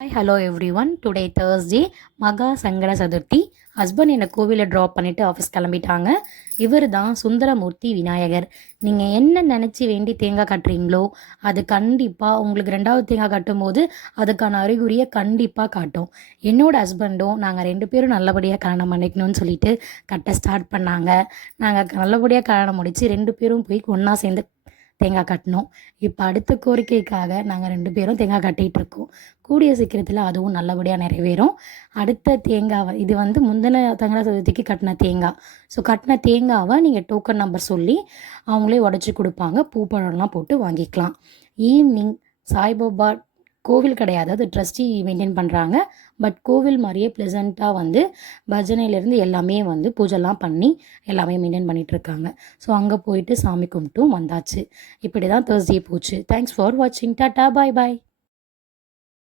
Hi hello every one. Today Thursday மகா சங்கட Chaturthi. Husband என்னை கோவிலில் ட்ராப் பண்ணிவிட்டு ஆஃபீஸ் கிளம்பிட்டாங்க. இவர் தான் சுந்தரமூர்த்தி விநாயகர். நீங்கள் என்ன நினச்சி வேண்டி தேங்காய் கட்டுறீங்களோ அது கண்டிப்பாக உங்களுக்கு ரெண்டாவது தேங்காய் கட்டும் போது அதுக்கான அறிகுறியை கண்டிப்பாக காட்டும். என்னோடய ஹஸ்பண்டும் நாங்கள் 2 பேரும் நல்லபடியாக கல்யாணம் பண்ணிக்கணும்னு சொல்லிட்டு கட்ட ஸ்டார்ட் பண்ணாங்க. நாங்கள் நல்லபடியாக கல்யாணம் முடித்து 2 பேரும் போய் ஒன்றா சேர்ந்து தேங்காய் கட்டினோம். இப்போ அடுத்த கோரிக்கைக்காக நாங்கள் 2 பேரும் தேங்காய் கட்டிகிட்டு இருக்கோம். கூடிய சீக்கிரத்தில் அதுவும் நல்லபடியாக நிறைவேறும். அடுத்த தேங்காவை இது முந்தின சங்கட சதுர்த்திக்கு கட்டின தேங்காய். ஸோ கட்டின தேங்காவை நீங்கள் டோக்கன் நம்பர் சொல்லி அவங்களே உடச்சி கொடுப்பாங்க. பூ பழம்லாம் போட்டு வாங்கிக்கலாம். ஈவினிங் சாய்பாபா கோவில் கிடையாது, அது ட்ரஸ்டி மெயின்டைன் பண்ணுறாங்க. பட் கோவில் மாதிரியே ப்ளசண்ட்டாக பஜனையிலேருந்து எல்லாமே பூஜைலாம் பண்ணி எல்லாமே மெயின்டைன் பண்ணிகிட்ருக்காங்க. ஸோ அங்கே போயிட்டு சாமி கும்பிட்டும் வந்தாச்சு. இப்படி தான் தேர்ஸ்டே போச்சு. தேங்க்ஸ் ஃபார் வாட்சிங். டாட்டா, பாய் பாய்.